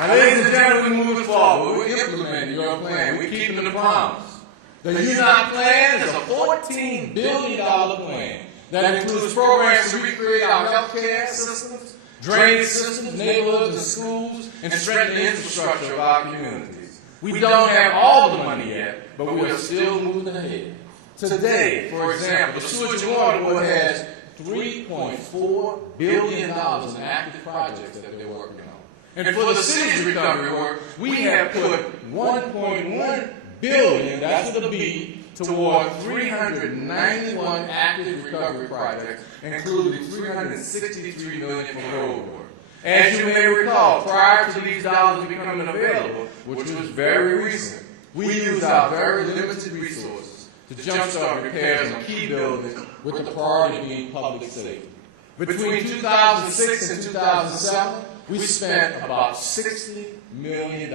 Now, ladies and gentlemen, we move forward. We're implementing your plan. We're keeping the promise. The UNOT plan is a $14 billion plan that includes programs to recreate our healthcare systems, drainage systems, neighborhoods, and schools, and strengthen the infrastructure of our communities. We don't have all the money yet, but we are still moving ahead. Today, for example, the Sewage and Water Board has $3.4 billion in active projects that they're working on. And for the city's recovery work, we have put $1.1 billion, that's with a B, toward 391 active recovery projects, including $363 million for road work. As you may recall, prior to these dollars becoming available, which was very recent, we used our very limited resources to jumpstart repairs on key buildings, with the priority being public safety. Between 2006 and 2007, we spent about $60 million.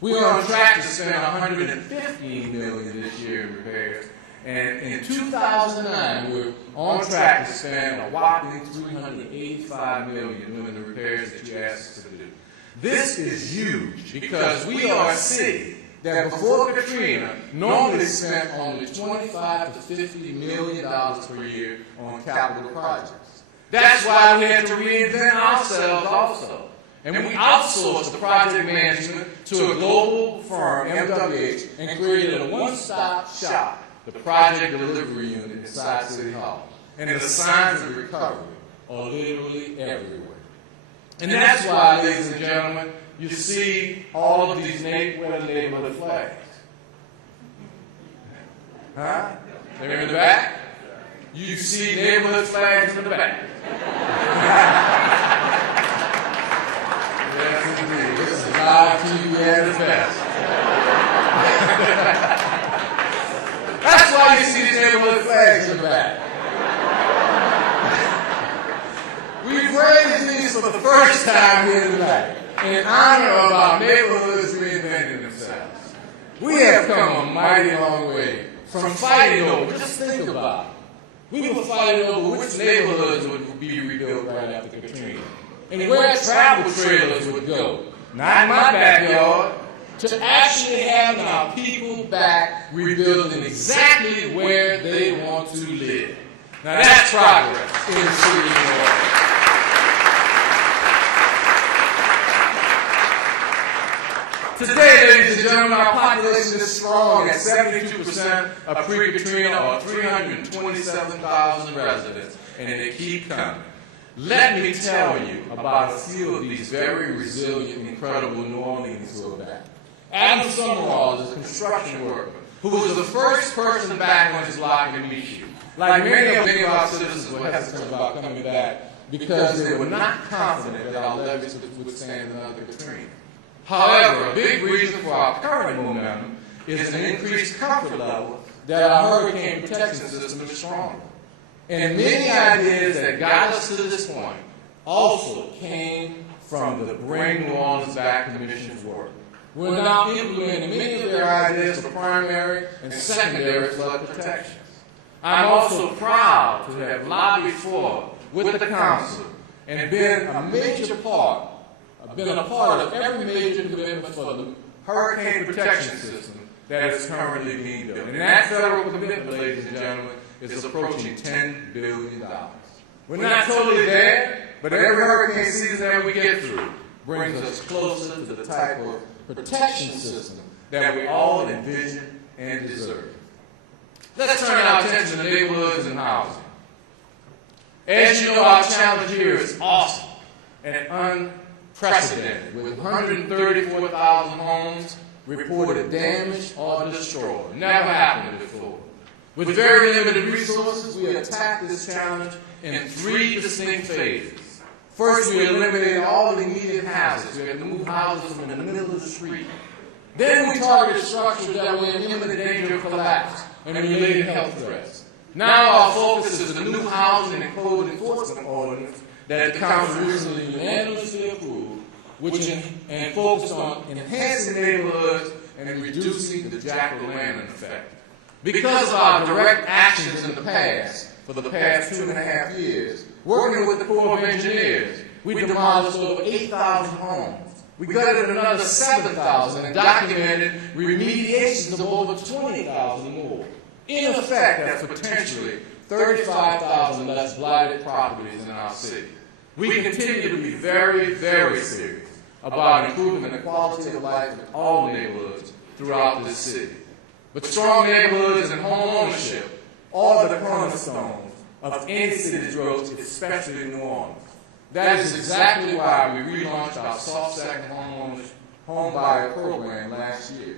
We are on track to spend $115 million this year in repairs, and in 2009, we're on track to spend a whopping $385 million doing the repairs that you asked us to do. This is huge because we are a city that before Katrina normally spent only $25 to $50 million per year on capital projects. That's why we had to reinvent ourselves also. And we outsourced the project management to a global firm, MWH, and created a one-stop shop, the Project Delivery Unit inside City Hall. And the signs of recovery are literally everywhere. And that's why, ladies and gentlemen, you see all of these neighborhood flags. Huh? They're in the back? You see neighborhood flags in the back. Yes, indeed. This is live TV at its best. That's why you see these neighborhood flags in the back. We've raised these for the first time here tonight in honor of our neighborhoods reinventing themselves. We have come a mighty long way from fighting over, just think about it. We were fighting over which neighborhoods would be rebuilt right after Katrina, and where travel trailers would go, not in my backyard, to actually having our people back rebuilding exactly where they want to live. Now that's progress in the city of New Orleans. Today, ladies and gentlemen, our population is strong at 72% of pre-Katrina, or 327,000 residents, and they keep coming. Let me tell you about a few of these very resilient, incredible New Orleans who are back. Adam Summerall is a construction worker who was the first person back on his block to meet you. Like many of our citizens were hesitant about coming back because they were not confident that our levees would withstand another Katrina. However, a big reason for our current momentum is an increased comfort level that our hurricane protection system is stronger. And many ideas that got us to this point also came from the Bring New Orleans Back Commission's work. We're now implementing many of their ideas for primary and secondary flood protections. I'm also proud to have lobbied for, with the council, and been a major part of every major commitment for the hurricane protection system that is currently being built. And that federal commitment, ladies and gentlemen, is approaching $10 billion. We're not totally there, but every hurricane season that we get through brings us closer to the type of protection system that we all envision and deserve. Let's turn our attention to neighborhoods and housing. As you know, our challenge here is awesome and unprecedented, with 134,000 homes reported damaged or destroyed. Never happened before. With very limited resources, we attacked this challenge in 3 distinct phases. First, we eliminated all the immediate hazards. We had to move houses from the middle of the street. Then we targeted structures that were in imminent danger of collapse and related health threats. Now our focus is the new housing and code enforcement ordinance that the council recently unanimously approved, and focused on enhancing neighborhoods and reducing the jack-o'-lantern effect. Because of our direct actions in the past, for the past 2.5 years, working with the Corps of Engineers, we demolished over 8,000 homes, We gutted another 7,000 and documented remediations of over 20,000 more. In effect, that's potentially 35,000 less blighted properties in our city. We continue to be very, very serious about improving the quality of life in all neighborhoods throughout this city. But strong neighborhoods and home ownership are the cornerstones of any city's growth, especially New Orleans. That is exactly why we relaunched our soft second home buyer program last year.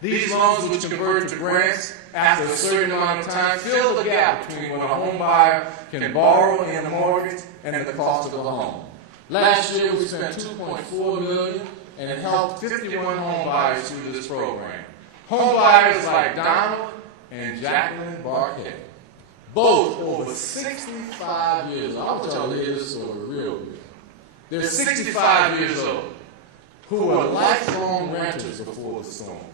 These loans, which convert to grants after a certain amount of time, fill the gap between what a home buyer can borrow in a mortgage and the cost of a home. Last year, we spent $2.4 million and helped 51 home buyers through this program. Home buyers like Donald and Jacqueline Barquet, both over 65 years old. I want y'all to hear this story real good. They're 65 years old, who were lifelong renters before the storm.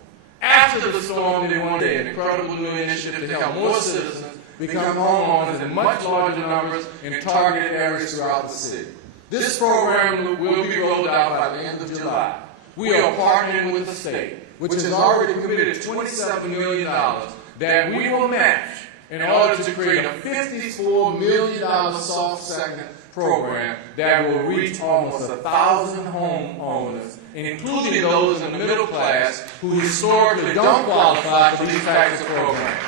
After the storm, they wanted an incredible new initiative to help more citizens become homeowners in much larger numbers in targeted areas throughout the city. This program will be rolled out by the end of July. We are partnering with the state, which has already committed $27 million that we will match in order to create a $54 million soft second program that will reach almost 1,000 homeowners, including those in the middle class who historically don't qualify for these types of programs.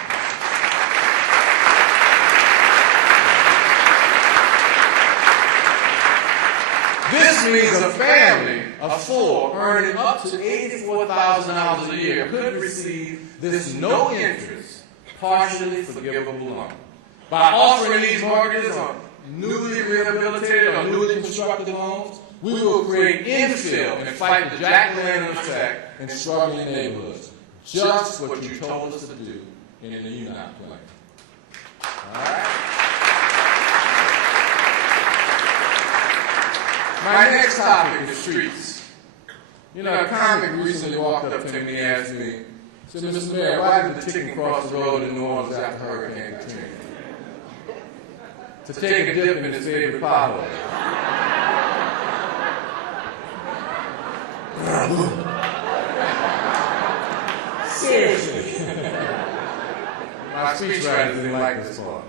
This means a family of four earning up to $84,000 a year could receive this no-interest, partially forgivable loan. By offering these mortgages on newly rehabilitated or newly constructed homes, we will create infill and fight the Jack Lantern effect in struggling neighborhoods. Just what you told us to do in the UNOT plan. All right? My next topic is streets. You know, a comic recently walked up to me and asked me, said, Mr. Mayor, why did the chicken cross the road in New Orleans after Hurricane Katrina? To take a dip in his favorite pothole. Seriously. My speechwriter didn't like this part.